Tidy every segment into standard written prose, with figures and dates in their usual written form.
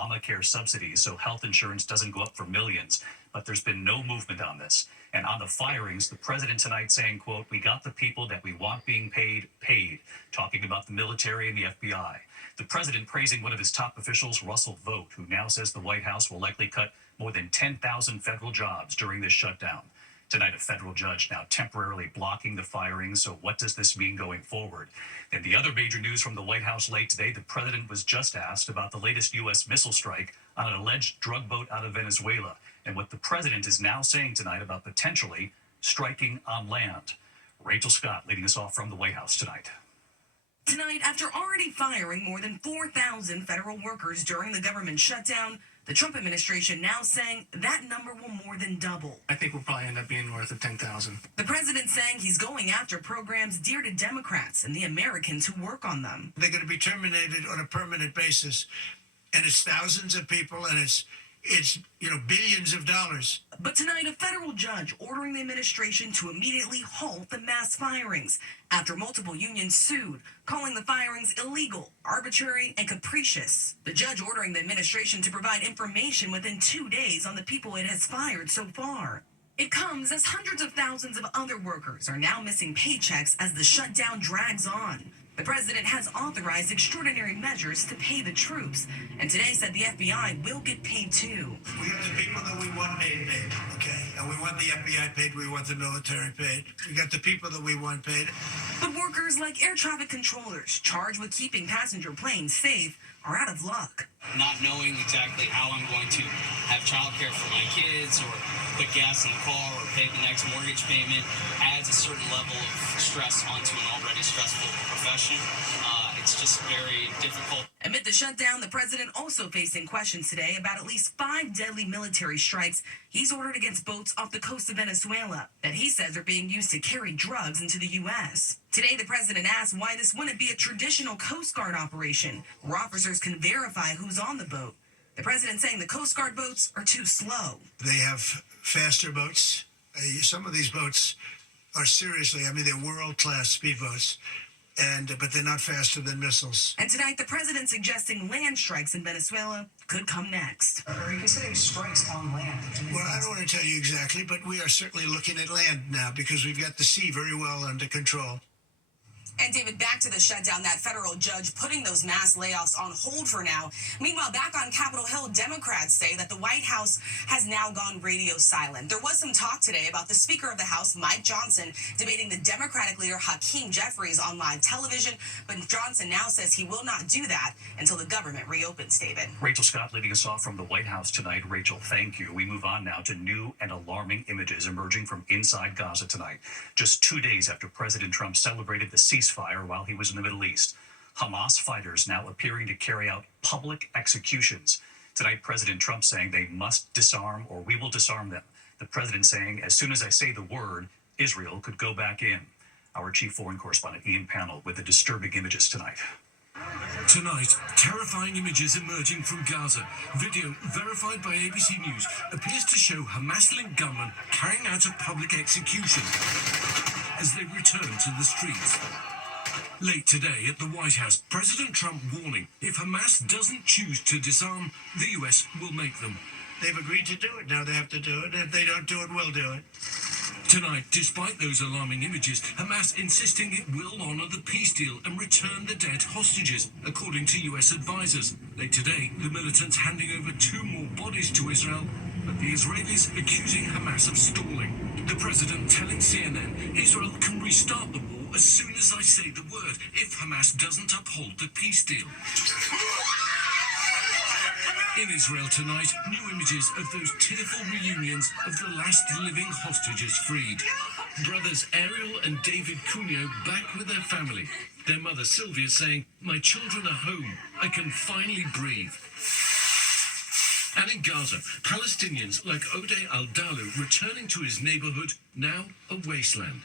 Obamacare subsidies so health insurance doesn't go up for millions, but there's been no movement on this. And on the firings, the president tonight saying, quote, "We got the people that we want being paid, talking about the military and the FBI. The president praising one of his top officials, Russell Vought, who now says the White House will likely cut more than 10,000 federal jobs during this shutdown. Tonight, a federal judge now temporarily blocking the firings. So what does this mean going forward? And the other major news from the White House late today, the president was just asked about the latest U.S. missile strike on an alleged drug boat out of Venezuela, and what the president is now saying tonight about potentially striking on land. Rachel Scott leading us off from the White House tonight. Tonight, after already firing more than 4,000 federal workers during the government shutdown, the Trump administration now saying that number will more than double. I think we'll probably end up being north of 10,000. The president saying he's going after programs dear to Democrats and the Americans who work on them. They're going to be terminated on a permanent basis, and it's thousands of people, and it's billions of dollars. But tonight, a federal judge ordering the administration to immediately halt the mass firings after multiple unions sued, calling the firings illegal, arbitrary, and capricious. The judge ordering the administration to provide information within 2 days on the people it has fired so far. It comes as hundreds of thousands of other workers are now missing paychecks as the shutdown drags on. The president has authorized extraordinary measures to pay the troops, and today said the FBI will get paid too. We have the people that we want paid, okay? And we want the FBI paid, we want the military paid. We got the people that we want paid. But workers like air traffic controllers charged with keeping passenger planes safe are out of luck. Not knowing exactly how I'm going to have childcare for my kids or put gas in the car or pay the next mortgage payment adds a certain level of stress onto an already stressful profession. It's just very difficult. Amid the shutdown, the president also facing questions today about at least 5 deadly military strikes he's ordered against boats off the coast of Venezuela that he says are being used to carry drugs into the U.S. Today, the president asked why this wouldn't be a traditional Coast Guard operation where officers can verify who's on the boat. The president saying the Coast Guard boats are too slow. They have faster boats. Some of these boats are seriously, they're world-class speedboats. But they're not faster than missiles. And tonight, the president suggesting land strikes in Venezuela could come next. Are you considering strikes on land? Well, I don't want to tell you exactly, but we are certainly looking at land now because we've got the sea very well under control. And David, back to the shutdown, that federal judge putting those mass layoffs on hold for now. Meanwhile, back on Capitol Hill, Democrats say that the White House has now gone radio silent. There was some talk today about the Speaker of the House, Mike Johnson, debating the Democratic leader Hakeem Jeffries on live television. But Johnson now says he will not do that until the government reopens, David. Rachel Scott leading us off from the White House tonight. Rachel, thank you. We move on now to new and alarming images emerging from inside Gaza tonight. Just 2 days after President Trump celebrated the ceasefire while he was in the Middle East. Hamas fighters now appearing to carry out public executions. Tonight, President Trump saying they must disarm or we will disarm them. The president saying, as soon as I say the word, Israel could go back in. Our chief foreign correspondent, Ian Pannell, with the disturbing images tonight. Tonight, terrifying images emerging from Gaza. Video verified by ABC News appears to show Hamas-linked gunmen carrying out a public execution as they return to the streets. Late today at the White House, President Trump warning if Hamas doesn't choose to disarm, the U.S. will make them. They've agreed to do it. Now they have to do it. If they don't do it, we'll do it. Tonight, despite those alarming images, Hamas insisting it will honor the peace deal and return the dead hostages, according to U.S. advisors. Late today, the militants handing over 2 more bodies to Israel, but the Israelis accusing Hamas of stalling. The president telling CNN Israel can restart the war as soon as I say the word if Hamas doesn't uphold the peace deal. In Israel tonight, new images of those tearful reunions of the last living hostages freed. Brothers Ariel and David Cunio back with their family. Their mother Sylvia saying, "My children are home. I can finally breathe." And in Gaza, Palestinians like Odeh Al-Dalu returning to his neighborhood, now a wasteland.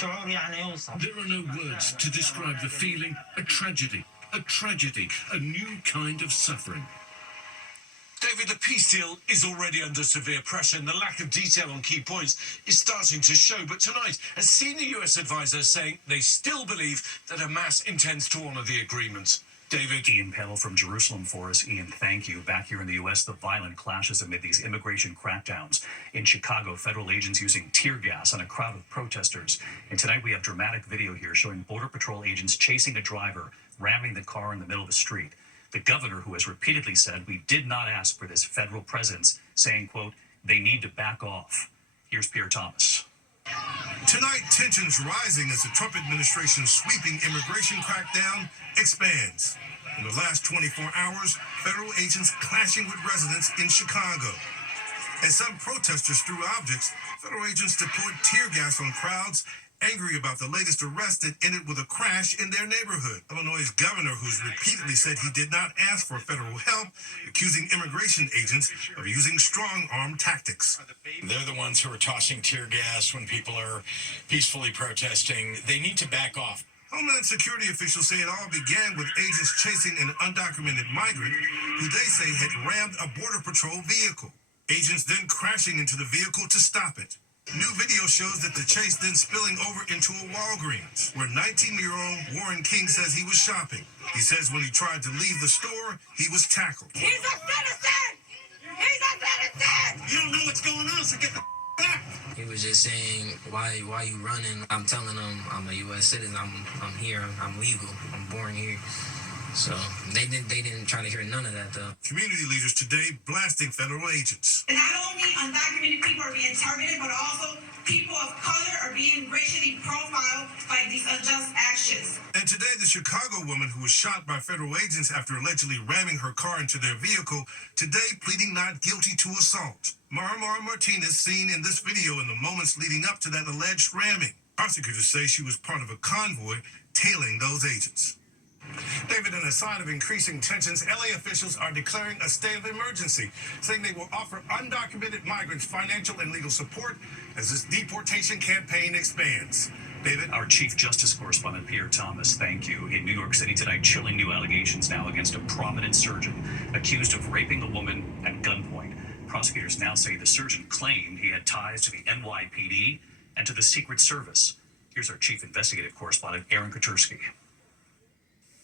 There are no words to describe the feeling, a tragedy, a new kind of suffering. David, the peace deal is already under severe pressure and the lack of detail on key points is starting to show. But tonight, a senior US advisor saying they still believe that Hamas intends to honor the agreement. David. Ian Pell from Jerusalem for us. Ian, thank you. Back here in the U.S., the violent clashes amid these immigration crackdowns. In Chicago, federal agents using tear gas on a crowd of protesters. And tonight we have dramatic video here showing Border Patrol agents chasing a driver, ramming the car in the middle of the street. The governor, who has repeatedly said we did not ask for this federal presence, saying, quote, they need to back off. Here's Pierre Thomas. Tonight, tensions rising as the Trump administration's sweeping immigration crackdown expands. In the last 24 hours, federal agents clashing with residents in Chicago. As some protesters threw objects, federal agents deployed tear gas on crowds, angry about the latest arrest that ended with a crash in their neighborhood. Illinois' governor, who's repeatedly said he did not ask for federal help, accusing immigration agents of using strong-arm tactics. They're the ones who are tossing tear gas when people are peacefully protesting. They need to back off. Homeland Security officials say it all began with agents chasing an undocumented migrant who they say had rammed a Border Patrol vehicle. Agents then crashing into the vehicle to stop it. New video shows that the chase then spilling over into a Walgreens, where 19-year-old Warren King says he was shopping. He says when he tried to leave the store, he was tackled. He's a citizen! He's a citizen! You don't know what's going on, so get the back. He was just saying, why you running? I'm telling him I'm a U.S. citizen. I'm here. I'm legal. I'm born here. So they didn't try to hear none of that though. Community leaders today blasting federal agents. Not only undocumented people are being targeted, but also people of color are being racially profiled by these unjust actions. And today, the Chicago woman who was shot by federal agents after allegedly ramming her car into their vehicle, today pleading not guilty to assault. Mara Martinez seen in this video in the moments leading up to that alleged ramming. Prosecutors say she was part of a convoy tailing those agents. David, in a sign of increasing tensions, LA officials are declaring a state of emergency, saying they will offer undocumented migrants financial and legal support as this deportation campaign expands. David? Our Chief Justice correspondent, Pierre Thomas, thank you. In New York City tonight, chilling new allegations now against a prominent surgeon accused of raping a woman at gunpoint. Prosecutors now say the surgeon claimed he had ties to the NYPD and to the Secret Service. Here's our Chief Investigative Correspondent, Aaron Katursky.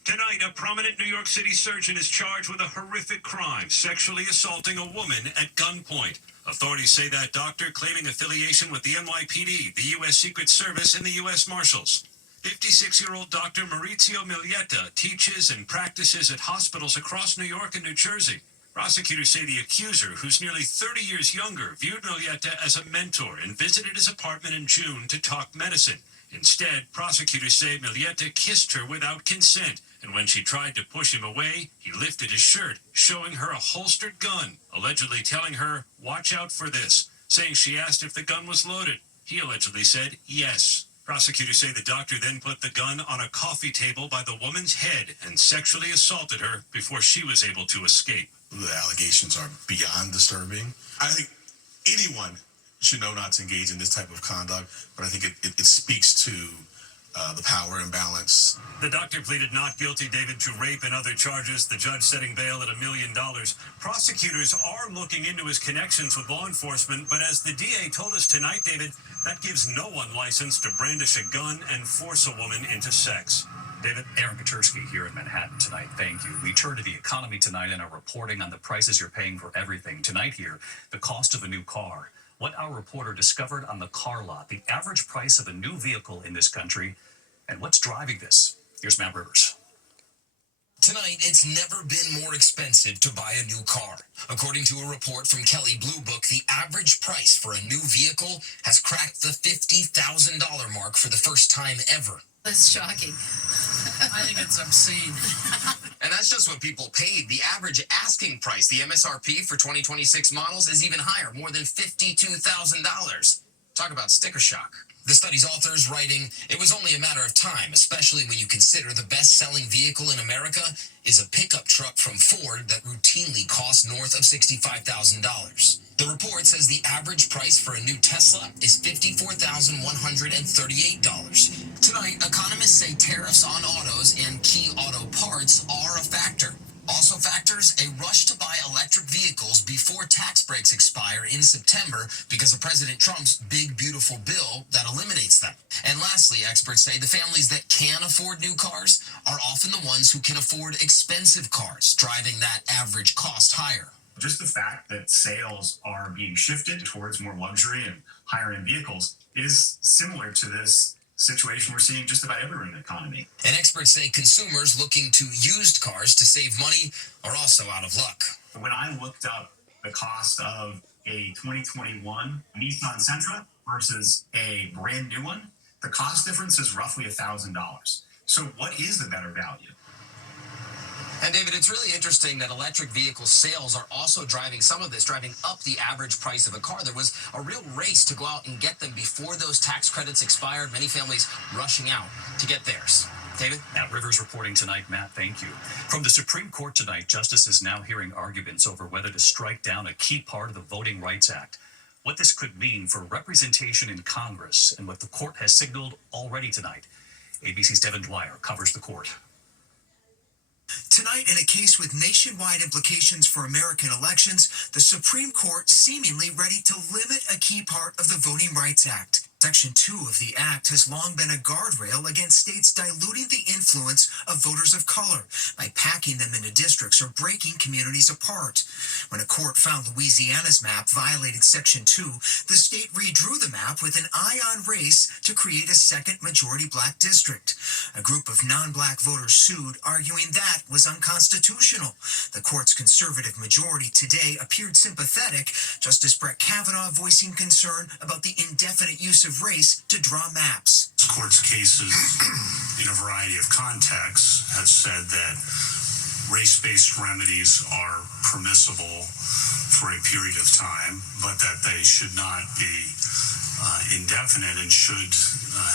Tonight, a prominent New York City surgeon is charged with a horrific crime, sexually assaulting a woman at gunpoint. Authorities say that doctor claiming affiliation with the NYPD, the U.S. Secret Service, and the U.S. Marshals. 56-year-old Dr. Maurizio Miglietta teaches and practices at hospitals across New York and New Jersey. Prosecutors say the accuser, who's nearly 30 years younger, viewed Miglietta as a mentor and visited his apartment in June to talk medicine. Instead, prosecutors say Miglietta kissed her without consent, and when she tried to push him away, he lifted his shirt, showing her a holstered gun, allegedly telling her, "Watch out for this," saying she asked if the gun was loaded. He allegedly said yes. Prosecutors say the doctor then put the gun on a coffee table by the woman's head and sexually assaulted her before she was able to escape. The allegations are beyond disturbing. I think anyone should know not to engage in this type of conduct, but I think it speaks to the power imbalance. The doctor pleaded not guilty, David, to rape and other charges, the judge setting bail at $1 million. Prosecutors are looking into his connections with law enforcement, but as the DA told us tonight, David, that gives no one license to brandish a gun and force a woman into sex. David? Aaron Katursky here in Manhattan tonight. Thank you. We turn to the economy tonight and are reporting on the prices you're paying for everything. Tonight here, the cost of a new car. What our reporter discovered on the car lot, the average price of a new vehicle in this country, and what's driving this. Here's Matt Rivers. Tonight, it's never been more expensive to buy a new car. According to a report from Kelley Blue Book, the average price for a new vehicle has cracked the $50,000 mark for the first time ever. That's shocking. I think it's obscene. And that's just what people paid. The average asking price, the MSRP for 2026 models, is even higher, more than $52,000. Talk about sticker shock. The study's authors writing, it was only a matter of time, especially when you consider the best-selling vehicle in America is a pickup truck from Ford that routinely costs north of $65,000. The report says the average price for a new Tesla is $54,138. Tonight, economists say tariffs on autos and key auto parts are a factor. Also factors, a rush to buy electric vehicles before tax breaks expire in September because of President Trump's big, beautiful bill that eliminates them. And lastly, experts say the families that can afford new cars are often the ones who can afford expensive cars, driving that average cost higher. Just the fact that sales are being shifted towards more luxury and higher-end vehicles is similar to this situation we're seeing just about everywhere in the economy. And experts say consumers looking to used cars to save money are also out of luck. When I looked up the cost of a 2021 Nissan Sentra versus a brand new one, the cost difference is roughly $1,000. So what is the better value? And David, it's really interesting that electric vehicle sales are also driving some of this, driving up the average price of a car. There was a real race to go out and get them before those tax credits expired. Many families rushing out to get theirs. David? Matt Rivers reporting tonight. Matt, thank you. From the Supreme Court tonight, justices now hearing arguments over whether to strike down a key part of the Voting Rights Act. What this could mean for representation in Congress and what the court has signaled already tonight. ABC's Devin Dwyer covers the court. Tonight, in a case with nationwide implications for American elections, the Supreme Court seemingly ready to limit a key part of the Voting Rights Act. Section 2 of the Act has long been a guardrail against states diluting the influence of voters of color by packing them into districts or breaking communities apart. When a court found Louisiana's map violated Section 2, the state redrew the map with an eye-on race to create a second majority black district. A group of non-black voters sued, arguing that was unconstitutional. The court's conservative majority today appeared sympathetic, Justice Brett Kavanaugh voicing concern about the indefinite use of race to draw maps. This court's cases in a variety of contexts have said that race-based remedies are permissible for a period of time, but that they should not be indefinite and should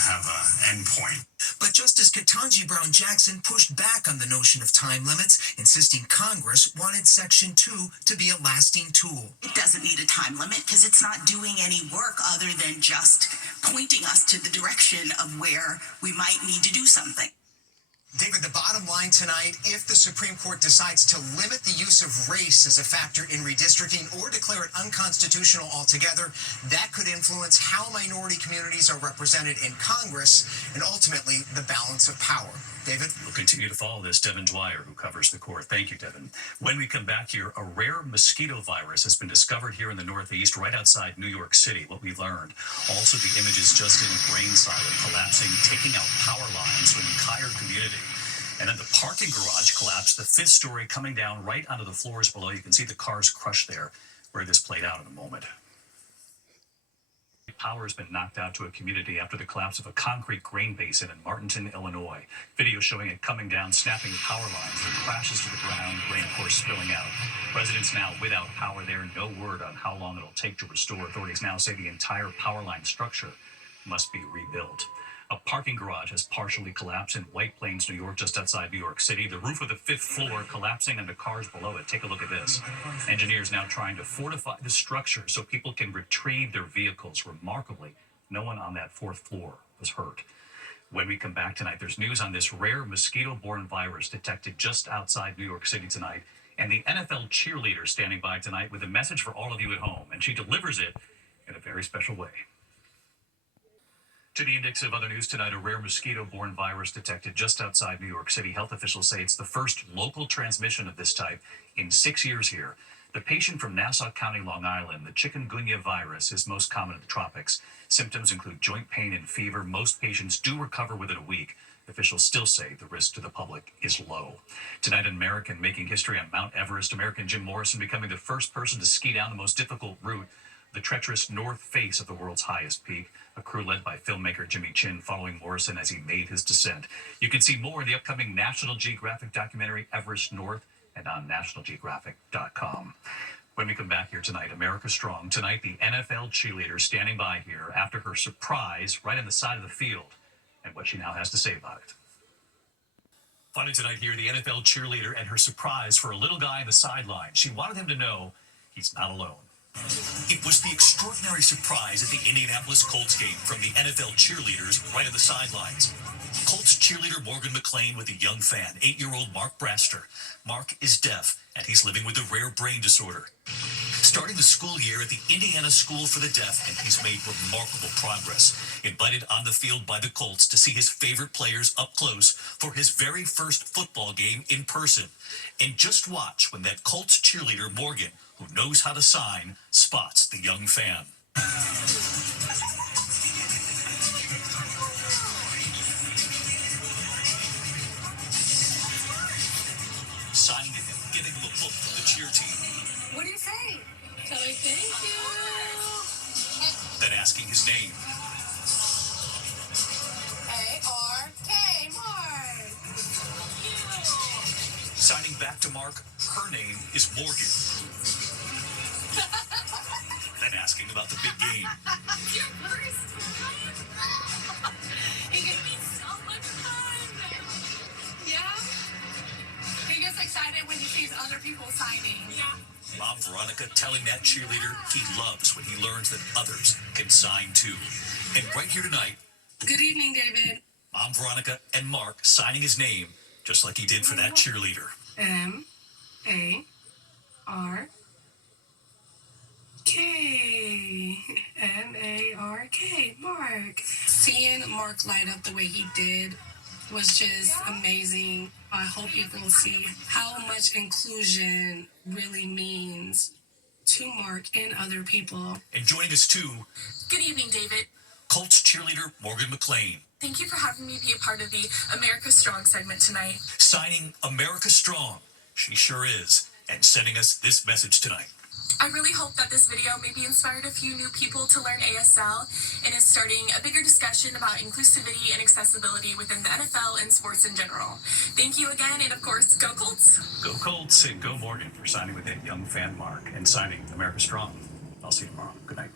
have an endpoint. But Justice Ketanji Brown Jackson pushed back on the notion of time limits, insisting Congress wanted Section 2 to be a lasting tool. It doesn't need a time limit because it's not doing any work other than just pointing us to the direction of where we might need to do something. David, the bottom line tonight, if the Supreme Court decides to limit the use of race as a factor in redistricting or declare it unconstitutional altogether, that could influence how minority communities are represented in Congress and ultimately the balance of power. David? We'll continue to follow this. Devin Dwyer, who covers the court. Thank you, Devin. When we come back here, a rare mosquito virus has been discovered here in the Northeast, right outside New York City, what we learned. Also, the images just in, a grain silo collapsing, taking out power lines from the entire community. And then the parking garage collapsed, the fifth story coming down right onto the floors below. You can see the cars crushed there, where this played out in a moment. Power has been knocked out to a community after the collapse of a concrete grain basin in Martinton, Illinois. Video showing it coming down, snapping power lines that crashes to the ground, grain, of course, spilling out. Residents now without power there, no word on how long it'll take to restore. Authorities now say the entire power line structure must be rebuilt. A parking garage has partially collapsed in White Plains, New York, just outside New York City. The roof of the fifth floor collapsing and the cars below it. Take a look at this. Engineers now trying to fortify the structure so people can retrieve their vehicles. Remarkably, no one on that fourth floor was hurt. When we come back tonight, there's news on this rare mosquito-borne virus detected just outside New York City tonight. And the NFL cheerleader standing by tonight with a message for all of you at home. And she delivers it in a very special way. To the index of other news tonight, a rare mosquito-borne virus detected just outside New York City. Health officials say it's the first local transmission of this type in 6 years here. The patient from Nassau County, Long Island, the chikungunya virus, is most common in the tropics. Symptoms include joint pain and fever. Most patients do recover within a week. Officials still say the risk to the public is low. Tonight, an American making history on Mount Everest. American Jim Morrison becoming the first person to ski down the most difficult route, the treacherous north face of the world's highest peak. A crew led by filmmaker Jimmy Chin following Morrison as he made his descent. You can see more in the upcoming National Geographic documentary Everest North and on nationalgeographic.com. When we come back here tonight, America Strong. Tonight, the NFL cheerleader standing by here after her surprise right in the side of the field and what she now has to say about it. Finally tonight here, the NFL cheerleader and her surprise for a little guy on the sideline. She wanted him to know he's not alone. It was the extraordinary surprise at the Indianapolis Colts game from the NFL cheerleaders right on the sidelines. Colts cheerleader Morgan McLean with a young fan, 8-year-old Mark Braster. Mark is deaf, and he's living with a rare brain disorder. starting the school year at the Indiana School for the Deaf, and he's made remarkable progress. Invited on the field by the Colts to see his favorite players up close for his very first football game in person. And just watch when that Colts cheerleader, Morgan, who knows how to sign, spots the young fan. Signing to him, giving him a book from the cheer team. What do you say? Tell her thank you. Then asking his name. A-R-K, Mark. Signing back to Mark, her name is Morgan. Then asking about the big game. Your first time. It gives me so much fun. Yeah? He gets excited when he sees other people signing. Yeah. Mom Veronica telling that cheerleader he loves when he learns that others can sign too. And right here tonight, Good evening, David. Mom Veronica and Mark signing his name just like he did for that cheerleader. M-A-R-K. M-A-R-K. Mark. Seeing Mark light up the way he did was just amazing. I hope people see how much inclusion really means to Mark and other people. And joining us too, Good evening, David. Colts cheerleader Morgan McLean, Thank you for having me be a part of the America Strong segment tonight. signing America Strong. She sure is, and sending us this message tonight. I really hope that this video maybe inspired a few new people to learn ASL and is starting a bigger discussion about inclusivity and accessibility within the NFL and sports in general. Thank you again, and of course, go Colts! Go Colts and go Morgan for signing with that young fan Mark and signing America Strong. I'll see you tomorrow. Good night.